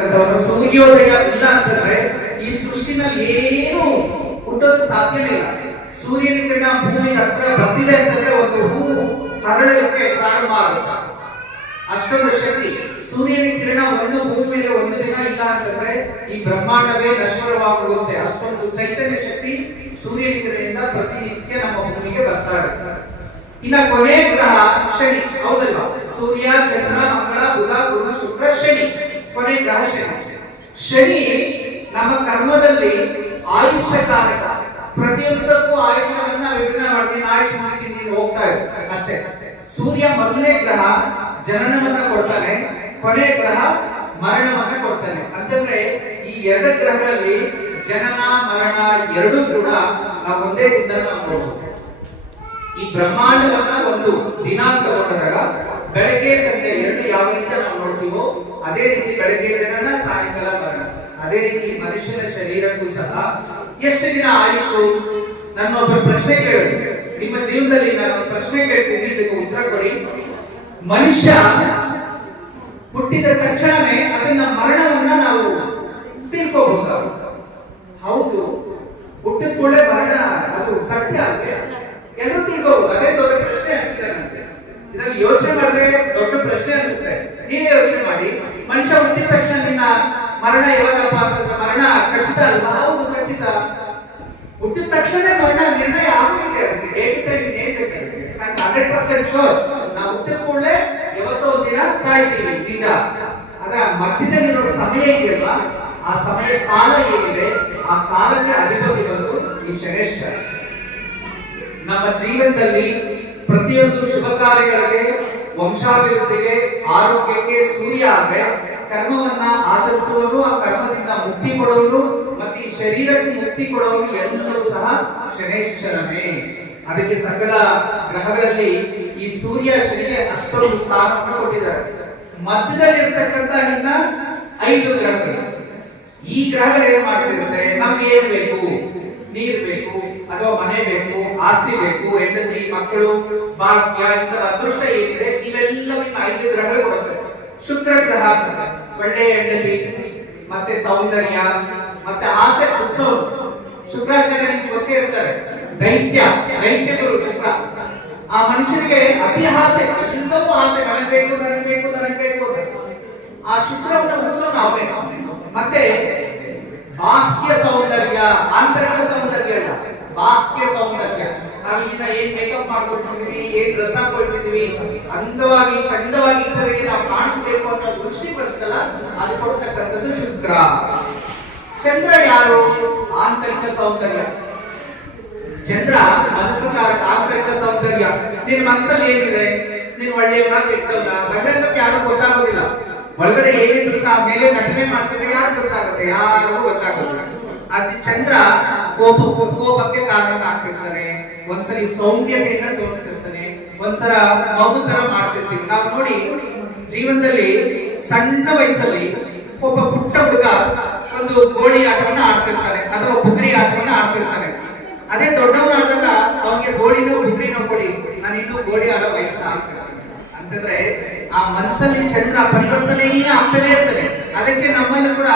ಸೂರ್ಯೋದಯ ಇಲ್ಲ ಅಂತಂದ್ರೆ ಈ ಸೃಷ್ಟಿನಲ್ಲಿ ಏನು ಹುಟ್ಟೋದು ಸಾಧ್ಯನೇ ಇಲ್ಲ. ಸೂರ್ಯನ ಕಿರಣ ಭೂಮಿ ಹತ್ರ ಬರ್ತಿದೆ ಅಂತಂದ್ರೆ ಒಂದು ಹೂ ಹರಡಲಿಕ್ಕೆ ಪ್ರಾರಂಭ ಆಗುತ್ತೆ. ಅಷ್ಟೊಂದು ಶಕ್ತಿ. ಸೂರ್ಯನ ಕಿರಣ ಒಂದು ಭೂಮಿ ಮೇಲೆ ಒಂದು ದಿನ ಇಲ್ಲ ಅಂತಂದ್ರೆ ಈ ಬ್ರಹ್ಮಾಂಡವೇ ನಶ್ವರವಾಗುವಂತೆ ಅಷ್ಟೊಂದು ಚೈತನ್ಯ ಶಕ್ತಿ ಸೂರ್ಯನ ಕಿರಣದಿಂದ ಪ್ರತಿನಿತ್ಯ ನಮ್ಮ ಭೂಮಿಗೆ ಬರ್ತಾ ಇರುತ್ತೆ. ಇನ್ನ ಕೊನೆ ಗ್ರಹ ಶನಿ. ಹೌದಲ್ವಾ? ಸೂರ್ಯ, ಚಂದ್ರ, ಮಂಗಳ, ಬುಧ, ಗುರು, ಶುಕ್ರ, ಶನಿ. ಕೊನೆ ಗ್ರಹ ಶನಿ ನಮ್ಮ ಕರ್ಮದಲ್ಲಿ ಆಯುಷ್ಯಕಾರಕ. ಪ್ರತಿಯೊಂದಕ್ಕೂ ಆಯುಷ್ಯವನ್ನ ವಿಭಿನ್ನ ಮಾಡ್ತೀನಿ ಆಯುಷ್ ಮಾಡ್ತೀನಿ ಹೋಗ್ತಾ ಇರ್ತಾರೆ ಅಷ್ಟೇ. ಸೂರ್ಯ ಮೊದಲನೇ ಗ್ರಹ ಜನನವನ್ನ ಕೊಡ್ತಾನೆ, ಕೊನೆ ಗ್ರಹ ಮರಣವನ್ನ ಕೊಡ್ತಾನೆ. ಅಂತಂದ್ರೆ ಈ ಎರಡು ಗ್ರಹಗಳಲ್ಲಿ ಜನನ, ಮರಣ ಎರಡೂ ಕೂಡ ನಾವು ಒಂದೇ ದಿನದಲ್ಲಿ ನಾವು ನೋಡಬಹುದು ಈ ಬ್ರಹ್ಮಾಂಡವನ್ನ ಒಂದು ದಿನಾಂಕ ತಗೊಂಡಾಗ ಬೆಳಗ್ಗೆ ಸಂಜೆ ಎರಡು ಯಾವ ರೀತಿ ನಾವು ನೋಡ್ತೀವೋ ಅದೇ ರೀತಿ ಬೆಳಗ್ಗೆ ಜನನ ಸಾಯಂಕಾಲ ಮರಣ ಅದೇ ರೀತಿ ಮನುಷ್ಯನ ಶರೀರಕ್ಕೂ ಸಹ ಎಷ್ಟು ದಿನ ಆಯುಷು ನನ್ನ ಒಬ್ಬ ಪ್ರಶ್ನೆ ಕೇಳಿದ್ರು. ನಿಮ್ಮ ಜೀವನದಲ್ಲಿ ನಾನು ಪ್ರಶ್ನೆ ಕೇಳ್ತೀನಿ, ಇದಕ್ಕೆ ಉತ್ತರ ಕೊಡಿ. ಮನುಷ್ಯ ಹುಟ್ಟಿದ ತಕ್ಷಣವೇ ಅದನ್ನ ಮರಣವನ್ನ ನಾವು ತಿಳ್ಕೋಬಹುದು ಹೌದು. ಹುಟ್ಟಿದ ಕೂಡಲೇ ಮರಣ ಅದು ಸತ್ಯ ಅಲ್ವೇ? ಎಲ್ಲರೂ ತಿಳ್ಕೋಬಹುದು ಅದೇ ದೊಡ್ಡ ಪ್ರಶ್ನೆ ಅನ್ಸಿದಾರಂತೆ ಇದರಲ್ಲಿ ಯೋಚನೆ ಮಾಡಿದ್ರೆ ದೊಡ್ಡ ಪ್ರಶ್ನೆ ಅನ್ಸುತ್ತೆ. ನೀವೇ ಯೋಚನೆ ಮಾಡಿ. ಮನುಷ್ಯ ಹುಟ್ಟಿದ ತಕ್ಷಣ ನಿನ್ನ ಮರಣ ಯಾವಾಗಪ್ಪ ಅಂತಂದ್ರೆ ಮರಣ ಖಚಿತ ಅಲ್ವಾ? ಹೌದು, ಖಚಿತ. ಹುಟ್ಟಿದ ತಕ್ಷಣ ಮರಣ ನಿರ್ಣಯ ಆಗುತ್ತೆ day to time hundred percent sure ನಾವು ಹುಟ್ಟಿದ ಕೂಡಲೇ ಯಾವತ್ತೋ ಒಂದಿನ ಸಾಯ್ತೀವಿ. ನಿಜ. ಆದ್ರೆ ಮಧ್ಯದಲ್ಲಿ ಇರೋ ಸಮಯ ಇದೆಯಲ್ವಾ? ಆ ಸಮಯ ಕಾಲ ಏನಿದೆ? ಆ ಕಾಲಕ್ಕೆ ಅಧಿಪತಿ ಬಂದು ಈ ಶನೇಶ್ವರ. ನಮ್ಮ ಜೀವನದಲ್ಲಿ ಪ್ರತಿಯೊಂದು ಶುಭ ಕಾರ್ಯಗಳಿಗೆ, ವಂಶಾಭಿವೃದ್ಧಿಗೆ, ಆರೋಗ್ಯಕ್ಕೆ ಸೂರ್ಯ ಆದ್ರೆ ಕರ್ಮವನ್ನ ಆಚರಿಸುವವರು, ಆ ಕರ್ಮದಿಂದ ಮುಕ್ತಿ ಕೊಡುವನು ಮತ್ತೆ ಈ ಶರೀರಕ್ಕೆ ಮುಕ್ತಿ ಕೊಡುವನು ಎಲ್ಲರೂ ಸಹ ಶನೇಶ್ವರನೇ. ಅದಕ್ಕೆ ಸಕಲ ಗ್ರಹಗಳಲ್ಲಿ ಈ ಸೂರ್ಯ, ಶನಿಗೆ ಅಷ್ಟೊಂದು ಸ್ಥಾನವನ್ನು ಕೊಟ್ಟಿದ್ದಾರೆ. ಮಧ್ಯದಲ್ಲಿ ಇರ್ತಕ್ಕಂತ ಇನ್ನ ಐದು ಗ್ರಹಗಳು. ಈ ಗ್ರಹಗಳು ಏನ್ ಮಾಡ್ತಿರುತ್ತೆ? ನಮ್ಗೆ ಏನ್ ಬೇಕು? ನೀರ್ ಬೇಕು. ಅಥವಾ ಮನೆ ಬೇಕು, ಆಸ್ತಿ ಬೇಕು, ಹೆಂಡತಿ, ಮಕ್ಕಳು, ಭಾಗ್ಯ ಇಂತಹ ಅದೃಷ್ಟ ಏನಿದೆ, ಇವೆಲ್ಲವನ್ನ ಐದು ಗ್ರಹಗಳು ಕೊಡುತ್ತೆ. ಶುಕ್ರ ಗ್ರಹ. ಒಳ್ಳೆ ಹೆಂಡತಿ, ಮತ್ತೆ ಸೌಂದರ್ಯ, ಮತ್ತೆ ಆಸೆ, ಉತ್ಸವ. ಶುಕ್ರಾಚಾರ್ಯ ನಿಮ್ಗೆ ಗೊತ್ತೇ ಇರ್ತಾರೆ. ದೈತ್ಯ ದೈತ್ಯ ಗುರು ಶುಕ್ರ. ಆ ಮನುಷ್ಯನಿಗೆ ಅತಿ ಆಸೆ, ಎಲ್ಲವೂ ಆಸೆ, ನನಗೆ ಬೇಕು ನನಗೆ ಬೇಕು ನನಗೆ ಬೇಕು ಆ ಶುಕ್ರವನ್ನ ಉತ್ಸವ ಅವನೇ. ಮತ್ತೆ ಬಾಹ್ಯ ಸೌಂದರ್ಯ, ಆಂತರಿಕ ಸೌಂದರ್ಯ ಬಾಹ್ಯ ಸೌಂದರ್ಯ. ನಾವು ಏನ್ ಮೇಕಪ್ ಮಾಡ್ಕೊಟ್ಟಿದೀವಿ ಏನ್ ರಸ ಕೊಟ್ಟಿದ್ವಿ ಅಂದವಾಗಿ, ಚಂದವಾಗಿ ಇತರರಿಗೆ ನಾವು ಕಾಣಿಸ್ಬೇಕು ಅಂತ ದೃಷ್ಟಿ ಬರುತ್ತಲ್ಲ ಅದು ಕೊಡ್ತಕ್ಕಂಥದ್ದು ಶುಕ್ರ. ಚಂದ್ರ ಯಾರು? ಆಂತರಿಕ ಸೌಂದರ್ಯ. ಚಂದ್ರ ಮನಸ್ಸುಕಾರಕ ಆಂತರಿಕ ಸೌಂದರ್ಯ. ನಿನ್ ಮನಸ್ಸಲ್ಲಿ ಏನಿದೆ? ನೀನ್ ಒಳ್ಳೆಯವನ ಕೆಟ್ಟವನ ಬಹಿರಂಗಕ್ಕೆ ಯಾರು ಗೊತ್ತಾಗೋದಿಲ್ಲ. ಒಳಗಡೆ ಏನಿದ್ರು ಮೇಲೆ ನಟನೆ ಮಾಡ್ತಿದ್ರೆ ಯಾರು ಗೊತ್ತಾಗುತ್ತೆ? ಯಾರಿಗೂ ಗೊತ್ತಾಗೋದಿಲ್ಲ. ಅದು ಚಂದ್ರ ಕೋಪ ಕೋಪಕ್ಕೆ ಕಾರಣ ಆಗ್ತಿರ್ತಾನೆ ಒಂದ್ಸರಿ ಸೌಮ್ಯತೆಯನ್ನ ತೋರಿಸ್ತಿರ್ತಾನೆ. ಒಂದ್ಸಲ ಮಗು ತರ ಮಾಡ್ತಿರ್ತೀವಿ. ನಾವು ನೋಡಿ ಜೀವನದಲ್ಲಿ ಸಣ್ಣ ವಯಸ್ಸಲ್ಲಿ ಒಬ್ಬ ಪುಟ್ಟ ಹುಡುಗ ಒಂದು ಗೋಳಿ ಆಟವನ್ನ ಆಡ್ತಿರ್ತಾನೆ. ಅಥವಾ ಬುಗ್ರಿ ಆಟವನ್ನ ಆಡ್ತಿರ್ತಾನೆ. ಅದೇ ದೊಡ್ಡವನಾದಾಗ ಅವನಿಗೆ ಗೋಳಿನೋ ಬುಗ್ರಿನೋ ಕೊಡಿ. ನಾನು ಇನ್ನೂ ಗೋಳಿ ಆಡೋ ವಯಸ್ಸು ಅಂತಂದ್ರೆ ಆ ಮನಸ್ಸಲ್ಲಿ ಚಂದ್ರ ಪರಿವರ್ತನೆಯೇ ಆಗ್ತಾನೆ ಇರ್ತದೆ. ಅದಕ್ಕೆ ನಮ್ಮಲ್ಲಿ ಕೂಡ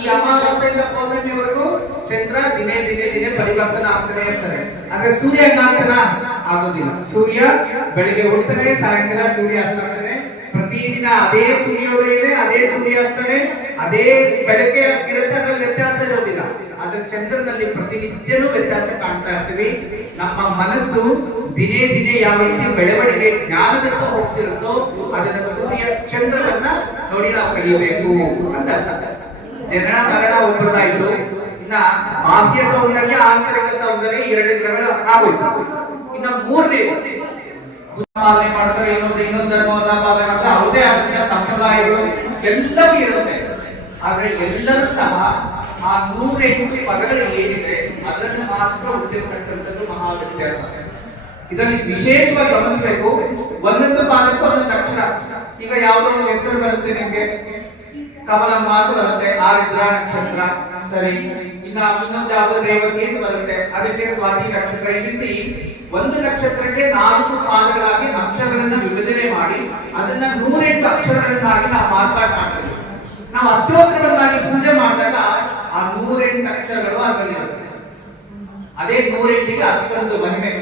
ಈ ಅಮಾವಾಸ್ಯೆಯಿಂದ ಪೌರ್ಣಮಿವರೆಗೂ ಚಂದ್ರ ದಿನೇ ದಿನೇ ದಿನೇ ಪರಿವರ್ತನೆ ಆಗ್ತಾನೆ ಇರ್ತಾರೆ ಆದ್ರೆ ಸೂರ್ಯ ಕಾಂತನ ಆಗೋದಿಲ್ಲ. ಸೂರ್ಯ ಬೆಳಿಗ್ಗೆ ಉಳ್ತಾನೆ ಸಾಯಂಕಾಲ ಸೂರ್ಯ ಅಸ್ತಾಗ್ತಾನೆ ಪ್ರತಿದಿನ ಅದೇ ಸೂರ್ಯೋದಯನೇ ಅದೇ ಸೂರ್ಯಾಸ್ತನೇ ಅದೇ ಬೆಳಗ್ಗೆ ಇರುತ್ತೆ, ಅದ್ರಲ್ಲಿ ವ್ಯತ್ಯಾಸ ಇರೋದಿಲ್ಲ. ಆದ್ರೆ ಚಂದ್ರನಲ್ಲಿ ಪ್ರತಿನಿತ್ಯನೂ ವ್ಯತ್ಯಾಸ ಕಾಣ್ತಾ ಇರ್ತೀವಿ. ನಮ್ಮ ಮನಸ್ಸು ದಿನೇ ದಿನೇ ಯಾವ ರೀತಿ ಬೆಳವಣಿಗೆ ಜ್ಞಾನದತ್ತ ಹೋಗ್ತಿರುತ್ತೋ, ಅದನ್ನ ಸೂರ್ಯ ಚಂದ್ರನನ್ನ ನೋಡಿ ನಾವು ಕಲಿಯಬೇಕು ಅಂತ. ಜನನ ಮರಣ ಒಬ್ಬರದಾಯ್ತು. ಇನ್ನ ಬಾಹ್ಯ ಸೌಂದರ್ಯ, ಆಂತರಿಕ ಸೌಂದರ್ಯ ಎರಡು ಗ್ರಹಗಳು ಆಗೋಯ್ತು. ಇನ್ನ ಮೂರನೇ ಪಾಲನೆ ಮಾಡ್ತಾರೆ, ಇನ್ನೊಂದು ಇನ್ನೊಂದು ಧರ್ಮವನ್ನ ಪಾಲನೆ ಮಾಡ್ತಾರೆ ಅವ್ರದೇ ಆದಂತಹ ಸಂಪ್ರದಾಯಗಳು ಎಲ್ಲವೂ ಇರುತ್ತೆ. ಆದ್ರೆ ಎಲ್ಲರೂ ಸಹ ಆ ನೂರೆಂಟು ಪದಗಳು ಏನಿದೆ, ಅದರಲ್ಲಿ ಮಾತ್ರ ಹುಟ್ಟಿರ್ತಕ್ಕಂಥದ್ದು ಮಹಾ ವ್ಯತ್ಯಾಸ. ಇದರಲ್ಲಿ ವಿಶೇಷವಾಗಿ ಗಮನಿಸಬೇಕು, ಒಂದೊಂದು ಪಾದಕ್ಕೂ ಒಂದೊಂದು ಅಕ್ಷರ. ಈಗ ಯಾವುದೋ ಒಂದು ಹೆಸರು ಬರುತ್ತೆ ನಿಮ್ಗೆ? ಕಮಲಮ್ಮ ಮಾತು ಬರುತ್ತೆ ಆರಿದ್ರ ನಕ್ಷತ್ರ. ಸರಿ, ಇನ್ನ ಇನ್ನೊಂದು ಯಾವ್ದು ರೇವತಿ ಅಂತ ಬರುತ್ತೆ. ಅದಕ್ಕೆ ಸ್ವಾತಿ ನಕ್ಷತ್ರ. ಈ ರೀತಿ ಒಂದು ನಕ್ಷತ್ರಕ್ಕೆ ನಾಲ್ಕು ಪಾದಗಳಾಗಿ ಅಕ್ಷರಗಳನ್ನ ವಿಭಜನೆ ಮಾಡಿ ಅದನ್ನ ನೂರೆಂಟು ಅಕ್ಷರಗಳನ್ನಾಗಿ ನಾವು ಮಾರ್ಪಾಡು ಮಾಡ್ತೀವಿ. ನಾವು ಅಷ್ಟೋತ್ತರವನ್ನಾಗಿ ಪೂಜೆ ಮಾಡಿದಾಗ ಆ ನೂರೆಂಟು ಅಕ್ಷರಗಳು ಅದರಲ್ಲಿರುತ್ತೆ. ಅದೇ ನೂರೆಂಟಿಗೆ ಅಷ್ಟೊಂದು ಮಹಿಮೆ.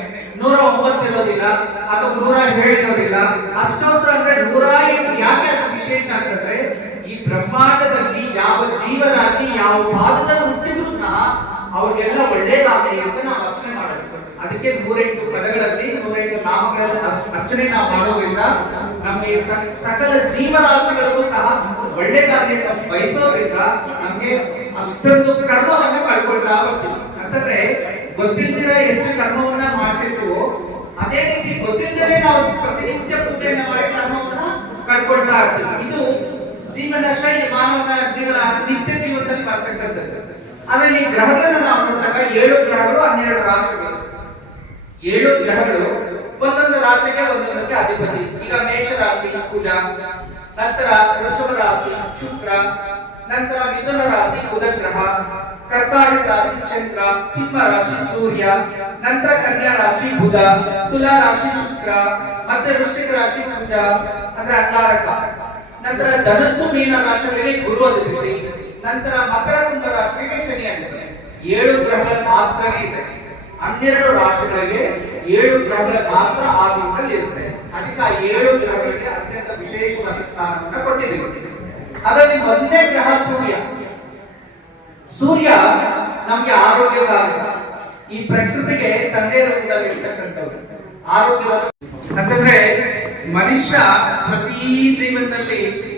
ನೂರ ಒಂಬತ್ತು ಇರೋದಿಲ್ಲ, ಅಥವಾ ನೂರ ಏಳು ಇರೋದಿಲ್ಲ. ಅಷ್ಟೋತ್ತರ ಅಂದ್ರೆ ನೂರ ಎಂಟು ಯಾಕೆ ವಿಶೇಷ ಅಂತಂದ್ರೆ ಬ್ರಹ್ಮಾಂಡದಲ್ಲಿ ಯಾವ ಜೀವರಾಶಿ, ಯಾವ ಪಾದದಲ್ಲಿ ಹುಟ್ಟಿದ್ರು ಸಹ ಅವ್ರಿಗೆಲ್ಲ ಒಳ್ಳೇದಾಗಲಿ ಅಂತ ನಾವು ಅರ್ಚನೆ ಮಾಡೋದು. ಅದಕ್ಕೆ ನೂರೆಂಟು ಪದಗಳಲ್ಲಿ, ನೂರೆಂಟು ನಾಮಗಳ ಅರ್ಚ- ಅರ್ಚನೆ ನಾವು ಮಾಡೋದ್ರಿಂದ ನಮಗೆ ಸಕಲ ಜೀವರಾಶಿಗಳಿಗೂ ಸಹ ಒಳ್ಳೇದಾಗಲಿ ಅಂತ ಬಯಸೋದ್ರಿಂದ ನಮಗೆ ಅಷ್ಟೊಂದು ಕರ್ಮವನ್ನು ಕಳ್ಕೊಳ್ತಾ ಬರ್ತೀವಿ ಅಂತಂದ್ರೆ ಗೊತ್ತಿಲ್ದಿರ ಎಷ್ಟು ಕರ್ಮವನ್ನ ಮಾಡ್ತಿದ್ವು, ಅದೇ ರೀತಿ ಗೊತ್ತಿಲ್ಲದೆ ನಾವು ಪ್ರತಿನಿತ್ಯ ಪೂಜೆಯನ್ನ ಮಾಡಿ ಕರ್ಮವನ್ನ ಕಳ್ಕೊಳ್ತಾ ಇರ್ತೀವಿ. ಇದು ಜೀವನ ಶೈಲಿ ಮಾನವನ ಜೀವನ ನಿತ್ಯ ಜೀವನದಲ್ಲಿ ಬರ್ತಕ್ಕಂಥದ್ದು ಆಮೇಲೆ ಈ ಗ್ರಹಗಳನ್ನ ನಾವು ನೋಡಿದಾಗ ಏಳು ಗ್ರಹಗಳು, ಹನ್ನೆರಡು ರಾಶಿಗಳು. ಏಳು ಗ್ರಹಗಳು, ಒಂದೊಂದು ರಾಶಿಗೆ ಒಂದೊಂದಕ್ಕೆ ಅಧಿಪತಿ. ಈಗ ಮೇಷ ರಾಶಿ ಕುಜ, ನಂತರ ವೃಷಭ ರಾಶಿ, ಶುಕ್ರ, ನಂತರ ಮಿಥುನ ರಾಶಿ ಬುಧ ಗ್ರಹ ಕರ್ಕಾಟಕ ರಾಶಿ, ಚಂದ್ರ, ಸಿಂಹ ರಾಶಿ, ಸೂರ್ಯ, ನಂತರ ಕನ್ಯಾ ರಾಶಿ, ಬುಧ, ತುಲಾ ರಾಶಿ, ಶುಕ್ರ, ಮತ್ತೆ ವೃಶ್ಚಿಕ ರಾಶಿ, ಕುಜ, ಅಂದ್ರೆ ಅಂಗಾರಕ. ನಂತರ ಧನಸ್ಸು ಮೀನ ರಾಶಿಗಳಿಗೆ ಗುರು ಅಧಿಪತಿ ನಂತರ ಮಕರ ಕುಂಭ ರಾಶಿಗೆ ಶನಿ ಅಧಿಪತಿ ಏಳು ಗ್ರಹಗಳ ಮಾತ್ರನೇ ಇದೆ. ಹನ್ನೆರಡು ರಾಶಿಗಳಿಗೆ ಏಳು ಗ್ರಹಗಳ ಮಾತ್ರ ಆ ದಿನದಲ್ಲಿ ಇರುತ್ತೆ. ಅದಕ್ಕೆ ಆ ಏಳು ಗ್ರಹಗಳಿಗೆ ಅತ್ಯಂತ ವಿಶೇಷವಾದ ಸ್ಥಾನವನ್ನ ಕೊಟ್ಟಿದೆ ಅದರಲ್ಲಿ ಒಂದೇ ಗ್ರಹ ಸೂರ್ಯ. ಸೂರ್ಯ ನಮ್ಗೆ ಆರೋಗ್ಯಕಾರಕ ಈ ಪ್ರಕೃತಿಗೆ ತಂದೆ ರೂಪದಲ್ಲಿ ಇರ್ತಕ್ಕಂಥವ್ರು. ಆರೋಗ್ಯವನ್ನು ಅಂತಂದ್ರೆ ಮನುಷ್ಯ ಪ್ರತಿ ಜೀವನದಲ್ಲಿ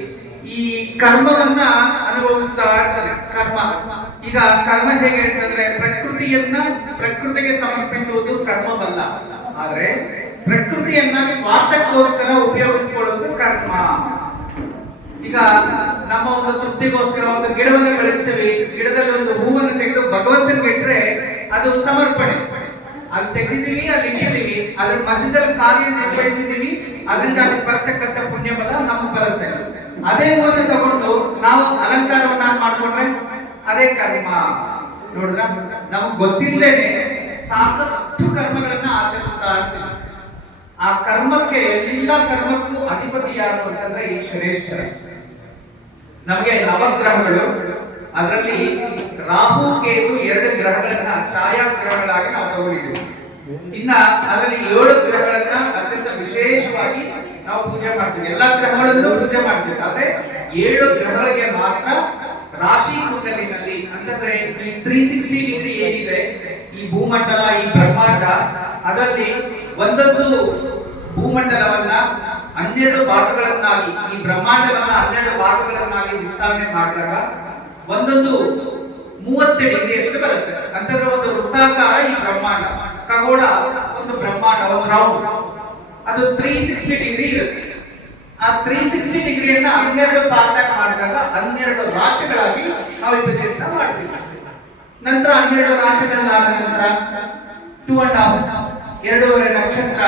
ಈ ಕರ್ಮವನ್ನ ಅನುಭವಿಸ್ತಾ ಇರ್ತಾನೆ. ಕರ್ಮ. ಈಗ ಕರ್ಮ ಹೇಗೆ ಅಂತಂದ್ರೆ ಪ್ರಕೃತಿಯನ್ನ ಪ್ರಕೃತಿಗೆ ಸಮರ್ಪಿಸುವುದು ಕರ್ಮವಲ್ಲ. ಆದ್ರೆ ಪ್ರಕೃತಿಯನ್ನ ಸ್ವಾರ್ಥಕ್ಕೋಸ್ಕರ ಉಪಯೋಗಿಸಿಕೊಳ್ಳುವುದು ಕರ್ಮ. ಈಗ ನಮ್ಮ ಒಂದು ತೃಪ್ತಿಗೋಸ್ಕರ ಒಂದು ಗಿಡವನ್ನು ಬೆಳೆಸ್ತೀವಿ. ಗಿಡದಲ್ಲಿ ಒಂದು ಹೂವನ್ನು ತೆಗೆದು ಭಗವಂತನ್ ಬಿಟ್ರೆ ಅದು ಸಮರ್ಪಣೆ. ಅಲ್ಲಿ ತೆಗೆದಿದ್ದೀವಿ ಅಲ್ಲಿ ಇಟ್ಟಿದ್ದೀವಿ. ಅದ್ರ ಮಧ್ಯದಲ್ಲಿ ಕಾರ್ಯ ನಿರ್ವಹಿಸಿದೀವಿ ಅದರಿಂದ ಅದಕ್ಕೆ ಬರ್ತಕ್ಕಂಥ ಪುಣ್ಯ ಬಲ ನಮಗೆ ಬರುತ್ತೆ. ಅದೇ ಮೊದಲು ತಗೊಂಡು ನಾವು ಅಲಂಕಾರವನ್ನ ಮಾಡ್ಕೊಂಡ್ರೆ? ಅದೇ ಕರ್ಮ. ನೋಡಿದ್ರ? ನಮ್ಗೆ ಗೊತ್ತಿಲ್ಲದೇನೆ ಸಾಕಷ್ಟು ಕರ್ಮಗಳನ್ನ ಆಚರಿಸ್ತಾ ಇರ್ತೀವಿ. ಆ ಕರ್ಮಕ್ಕೆ ಎಲ್ಲ ಕರ್ಮಕ್ಕೂ ಅಧಿಪತಿ ಯಾರು ಅಂತಂದ್ರೆ ಈ ಶ್ರೇಷ್ಠರ ನಮಗೆ ನವಗ್ರಹಗಳು, ಅದರಲ್ಲಿ ರಾಹು, ಕೇತು ಎರಡು ಗ್ರಹಗಳನ್ನ ಛಾಯಾಗ್ರಹಗಳಾಗಿ ನಾವು ತಗೊಂಡಿದ್ದೀವಿ. ಇನ್ನ ಅದರಲ್ಲಿ ಏಳು ಗ್ರಹಗಳನ್ನ ವಿಶೇಷವಾಗಿ ನಾವು ಪೂಜೆ ಮಾಡ್ತೀವಿ. ಎಲ್ಲಾ ಗ್ರಹಗಳಲ್ಲೂ ಪೂಜೆ ಮಾಡ್ತೀವಿ. ಆದ್ರೆ ಏಳು ಗ್ರಹಗಳಿಗೆ ಮಾತ್ರ ರಾಶಿ ಕುಂಡಲಿನಲ್ಲಿ ಅಂತಂದ್ರೆ ಈ ತ್ರೀ ಸಿಕ್ಸ್ಟಿ ಡಿಗ್ರಿ ಏನಿದೆ, ಈ ಭೂಮಂಡಲ, ಈ ಬ್ರಹ್ಮಾಂಡ, ಅದರಲ್ಲಿ ಒಂದೊಂದು ಭೂಮಂಡಲವನ್ನ ಹನ್ನೆರಡು ಭಾಗಗಳನ್ನಾಗಿ, ಈ ಬ್ರಹ್ಮಾಂಡವನ್ನ ಹನ್ನೆರಡು ಭಾಗಗಳನ್ನಾಗಿ ವಿಸ್ತರಣೆ ಮಾಡಿದಾಗ ಒಂದೊಂದು ಮೂವತ್ತು ಡಿಗ್ರಿ ಅಷ್ಟು ಬರುತ್ತೆ. ಅಂತಂದ್ರೆ ಒಂದು ವೃತ್ತಾಕಾರ ಈ ಬ್ರಹ್ಮಾಂಡ, ಖಗೋಳ ಒಂದು ಬ್ರಹ್ಮಾಂಡ, ಒಂದು ರೌಂಡ್ ಅದು ತ್ರೀ ಸಿಕ್ಸ್ಟಿ ಡಿಗ್ರಿ ಇರುತ್ತೆ. ಆ ತ್ರೀ ಸಿಕ್ಸ್ಟಿ ಡಿಗ್ರಿಯನ್ನ ಹನ್ನೆರಡು ಪಾರ್ಟ್ ಮಾಡಿದಾಗ ಹನ್ನೆರಡು ರಾಶಿಗಳಾಗಿ ನಾವು ವಿಭಜನೆ ಮಾಡ್ತೀವಿ. ನಂತರ ಹನ್ನೆರಡು ರಾಶಿಗಳನ್ನಾದ ನಂತರ ಟೂ ಅಂಡ್ ಹಾಫ್ ಎರಡೂವರೆ ನಕ್ಷತ್ರ,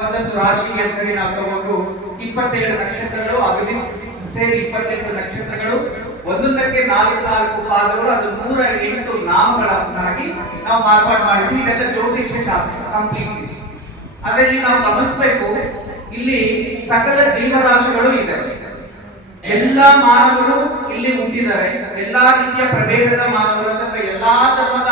ಒಂದೊಂದು ರಾಶಿಗೆ ಅಂತ ಹೇಳಿ ನಾವು ತಗೊಂಡು ಇಪ್ಪತ್ತೇಳು ನಕ್ಷತ್ರಗಳು ಅಗದಿ ಸೇರಿ ಇಪ್ಪತ್ತೆಂಟು ನಕ್ಷತ್ರಗಳು, ಒಂದೊಂದಕ್ಕೆ ನಾಲ್ಕು ನಾಲ್ಕು ಪಾದಗಳು, ಅದು ನೂರ ಎಂಟು ನಾಮಗಳನ್ನಾಗಿ ನಾವು ಮಾರ್ಪಾಡು ಮಾಡಿದ್ವಿ. ಇದೆಲ್ಲ ಜ್ಯೋತಿಷ್ಯ ಶಾಸ್ತ್ರ ಕಂಪ್ಲೀಟ್ ಅದರಲ್ಲಿ ನಾವು ಗಮನಿಸಬೇಕು, ಇಲ್ಲಿ ಸಕಲ ಜೀವರಾಶಿಗಳು ಇದೆ. ಎಲ್ಲಾ ಮಾನವರು ಇಲ್ಲಿ ಹುಟ್ಟಿದ್ದಾರೆ. ಎಲ್ಲಾ ರೀತಿಯ ಪ್ರಭೇದದ ಮಾನವರು ಅಂತಂದ್ರೆ ಎಲ್ಲಾ ಧರ್ಮದ